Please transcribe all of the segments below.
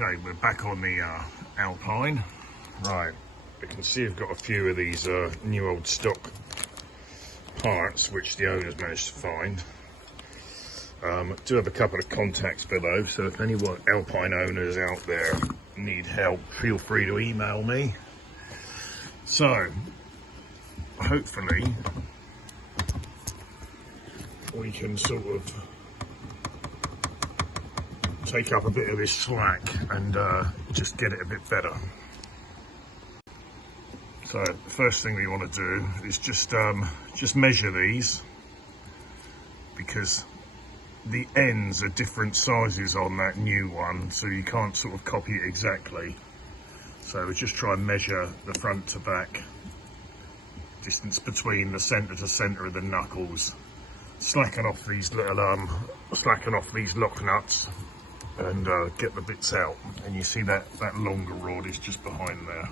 Okay, we're back on the Alpine. Right, you can see I've got a few of these new old stock parts which the owners managed to find. I do have a couple of contacts below, so if any Alpine owners out there need help, feel free to email me. So, hopefully, we can sort of take up a bit of this slack and just get it a bit better. So the first thing we want to do is just measure these, because the ends are different sizes on that new one, so you can't sort of copy it exactly. So we just try and measure the front to back distance between the centre to centre of the knuckles, slacken off these little lock nuts, and get the bits out. And you see that longer rod is just behind there.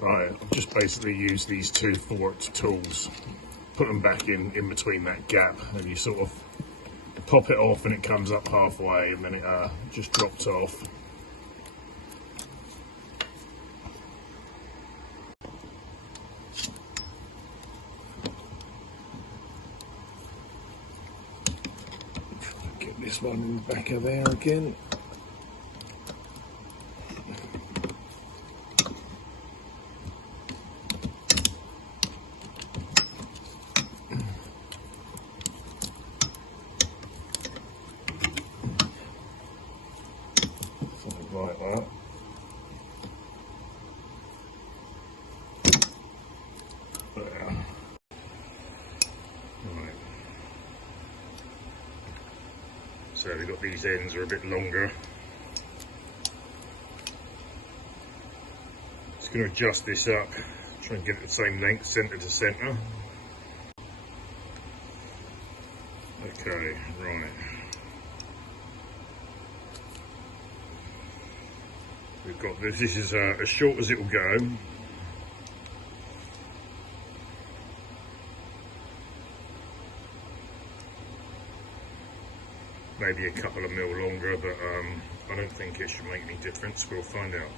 Right, I've just basically used these two forked tools, put them back in between that gap, and you sort of pop it off and it comes up halfway, and then it just drops off. Get this one in the back of there again. Like that. There. Right. So we've got these ends are a bit longer. Just going to adjust this up, try and get it the same length, centre to centre. Okay, right. We've got this. This is as short as it will go. Maybe a couple of mil longer, but I don't think it should make any difference. We'll find out.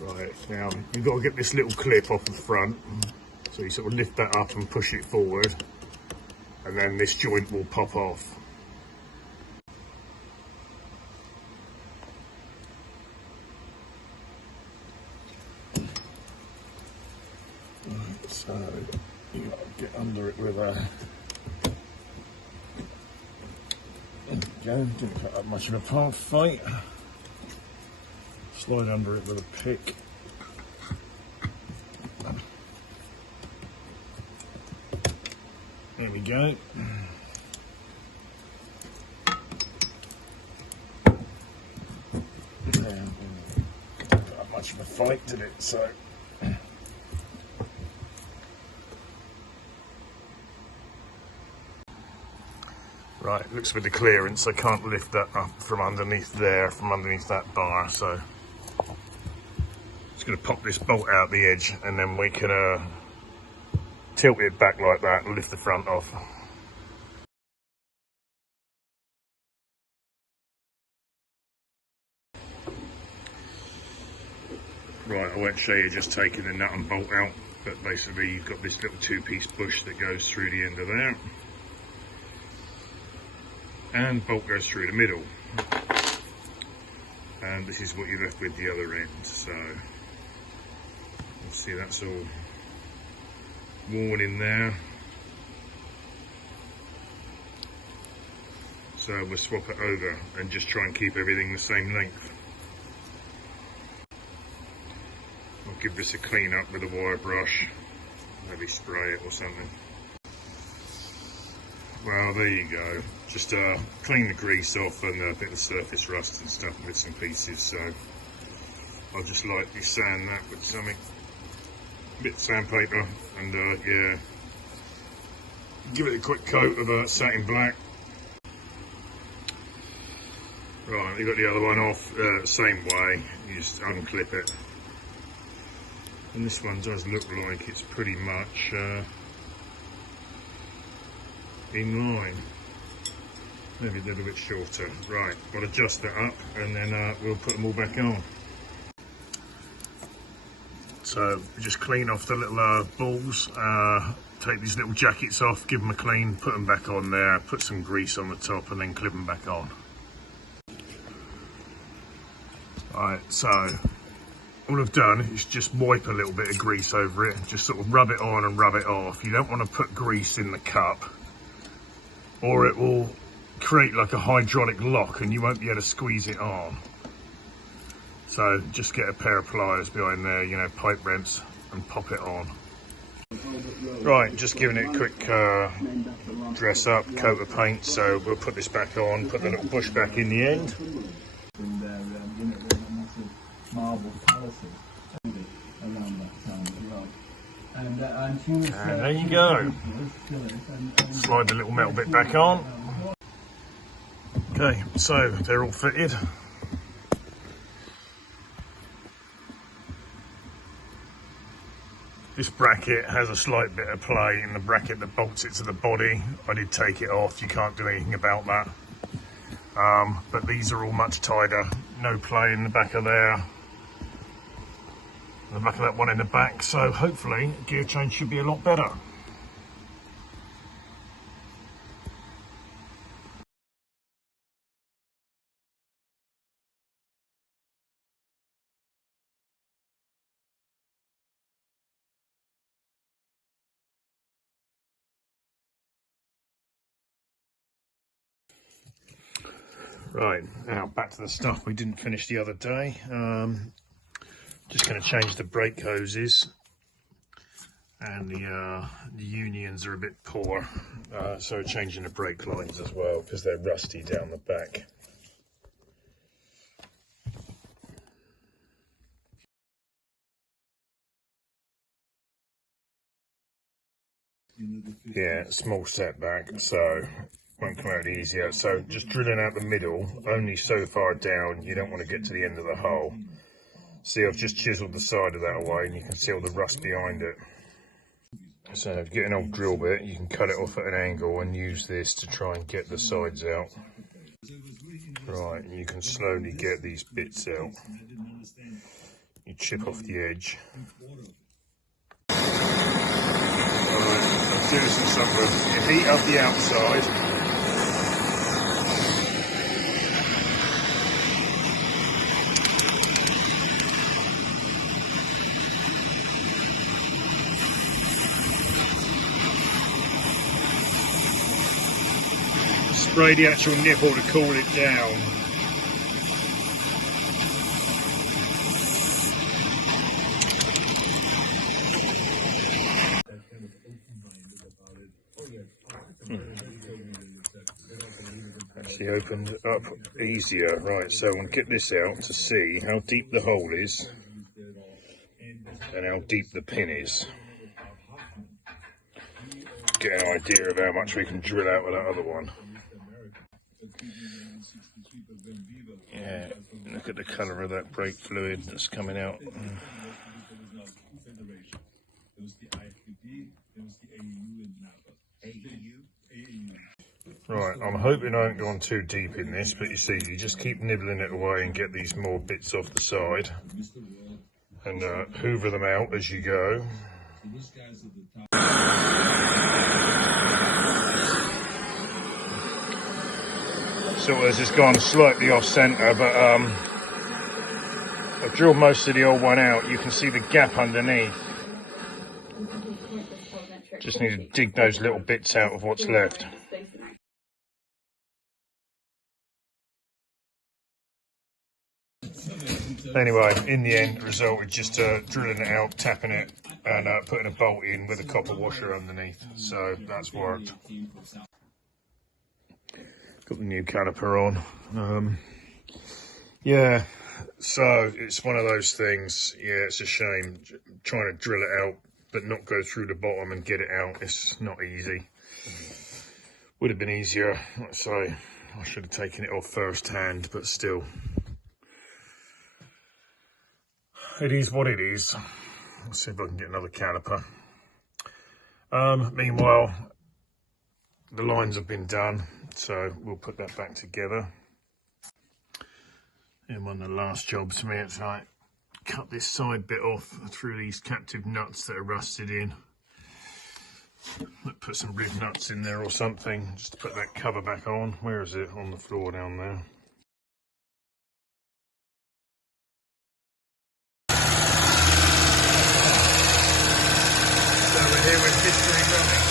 Right, now you've got to get this little clip off the front. So you sort of lift that up and push it forward, and then this joint will pop off. So you got to get under it with a. There we go. Didn't put up much of a path fight. Slide under it with a pick. There we go. Didn't put up much of a fight, did it? So. Right, looks with the clearance, I can't lift that up from underneath there, from underneath that bar, so just going to pop this bolt out the edge, and then we can tilt it back like that and lift the front off. Right, I won't show you just taking the nut and bolt out, but basically you've got this little two-piece bush that goes through the end of there. And bolt goes through the middle, and this is what you're left with the other end. So you'll see that's all worn in there, so we'll swap it over and just try and keep everything the same length. I'll give this a clean up with a wire brush, maybe spray it or something. Well, there you go. Just clean the grease off and a bit of surface rust and stuff, bits and pieces. So I'll just lightly sand that with something, a bit of sandpaper, and yeah, give it a quick coat of satin black. Right, you got the other one off same way. You just unclip it, and this one does look like it's pretty much in line. maybe a little bit shorter. Right, we'll adjust that up and then we'll put them all back on. So just clean off the little balls, take these little jackets off, give them a clean, put them back on there, put some grease on the top and then clip them back on. Right, so all I've done is just wipe a little bit of grease over it, just sort of rub it on and rub it off. You don't want to put grease in the cup or it will create like a hydraulic lock and you won't be able to squeeze it on. So just get a pair of pliers behind there, you know, pipe wrench, and pop it on. Right, just giving it a quick dress up, coat of paint. So we'll put this back on, put the little bush back in the end. And there you go. Slide the little metal bit back on. Okay, so they're all fitted. This bracket has a slight bit of play in the bracket that bolts it to the body. I did take it off, you can't do anything about that. But these are all much tighter. No play in the back of there. The back of that one in the back. So hopefully gear change should be a lot better. Right, now back to the stuff we didn't finish the other day. Just going to change the brake hoses, and the unions are a bit poor, so changing the brake lines as well because they're rusty down the back. Yeah, small setback, so won't come out easier. So just drilling out the middle, only so far down, you don't want to get to the end of the hole. See, I've just chiseled the side of that away and you can see all the rust behind it. So if you get an old drill bit, you can cut it off at an angle and use this to try and get the sides out. Right, and you can slowly get these bits out. You chip off the edge. Right, I'll do this in something. You heat up the outside. Spray the actual nipple to cool it down. Actually opened up easier. Right, so I'm going to get this out to see how deep the hole is and how deep the pin is. Get an idea of how much we can drill out with that other one. Yeah, look at the colour of that brake fluid that's coming out. Right, I'm hoping I haven't gone too deep in this, but you see, you just keep nibbling it away and get these more bits off the side. And hoover them out as you go. So it's just gone slightly off centre, but I've drilled most of the old one out. You can see the gap underneath. Just need to dig those little bits out of what's left. Anyway, in the end, the result is just drilling it out, tapping it, and putting a bolt in with a copper washer underneath. So that's worked. Got the new caliper on. Yeah, so it's one of those things. Yeah, it's a shame trying to drill it out, but not go through the bottom and get it out. It's not easy. Would have been easier. Let's say I should have taken it off first hand, but still. It is what it is. Let's see if I can get another caliper. Meanwhile, the lines have been done, so we'll put that back together. And one of the last jobs for me, it's like cut this side bit off through these captive nuts that are rusted in. Put some rib nuts in there or something, just to put that cover back on. Where is it? On the floor down there. So we're here with history running.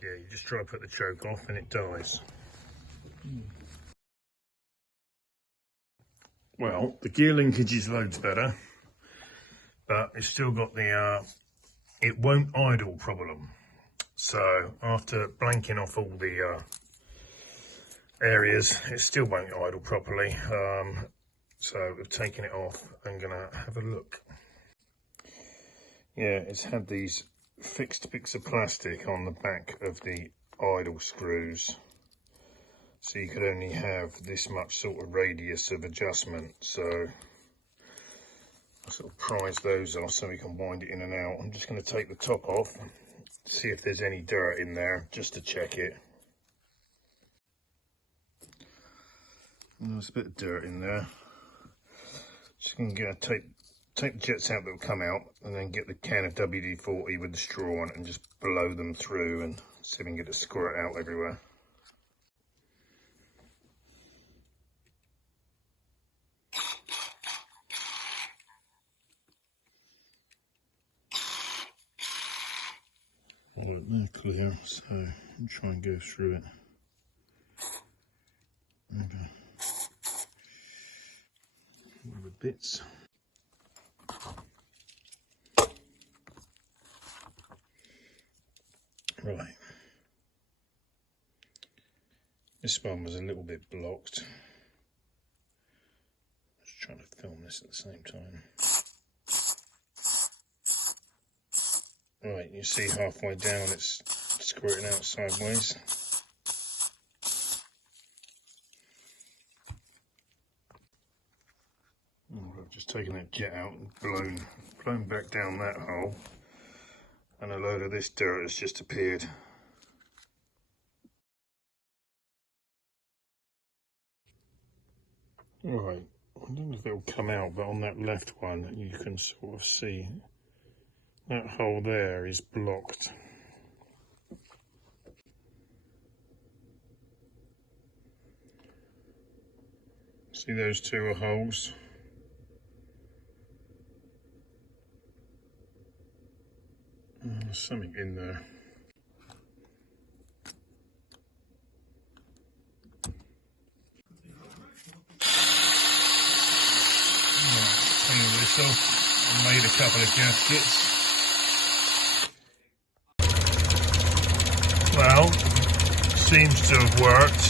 Yeah, you just try to put the choke off and it dies. Well, the gear linkage is loads better, but it's still got the it won't idle problem. So after blanking off all the areas, it still won't idle properly. So we've taken it off. I'm gonna have a look. Yeah, it's had these fixed bits of plastic on the back of the idle screws, so you could only have this much sort of radius of adjustment. So I sort of prise those off so we can wind it in and out. I'm just going to take the top off, see if there's any dirt in there, just to check it. There's a bit of dirt in there. Just going to take the jets out that will come out, and then get the can of WD-40 with the straw on it and just blow them through and see if we can get it squirt out everywhere. They're clear, so I'll try and go through it. Okay. Rubber bits. Right. This one was a little bit blocked. Just trying to film this at the same time. Right, you see halfway down it's squirting out sideways. I've just taken that jet out and blown back down that hole, and a load of this dirt has just appeared. Right, I don't know if it'll come out, but on that left one you can sort of see that hole there is blocked. See those two are holes? There's something in there. Clean this off. I made a couple of gaskets. Well, seems to have worked.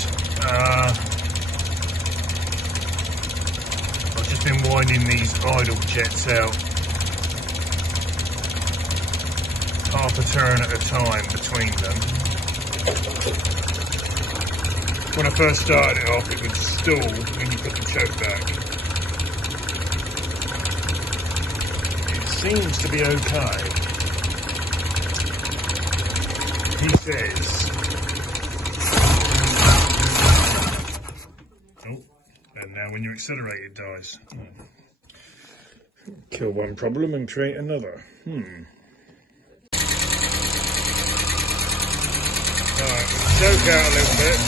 I've just been winding these idle jets out, half a turn at a time between them. When I first started it off, it would stall when you put the choke back. It seems to be okay. He says, oh, and now when you accelerate it dies. Kill one problem and create another. Alright, choke out a little bit.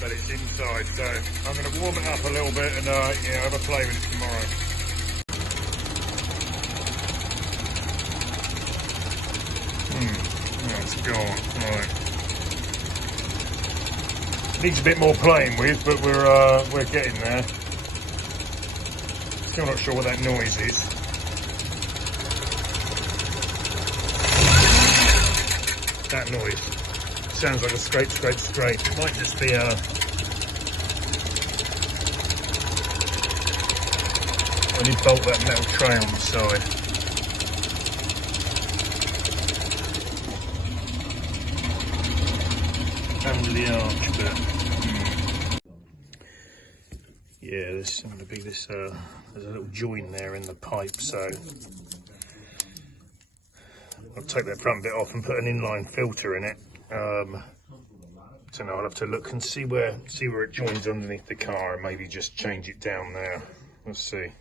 But it's inside, so I'm going to warm it up a little bit and yeah, have a play with it tomorrow. That's gone. Right. Needs a bit more playing with, but we're getting there. Still not sure what that noise is. That noise sounds like a scrape, scrape, scrape. It might just be I need to bolt that metal tray on the side. Under the arch, but Yeah, there's going to be this, there's a little joint there in the pipe, so I'll take that front bit off and put an inline filter in it. So now I'll have to look and see where it joins underneath the car and maybe just change it down there. Let's see.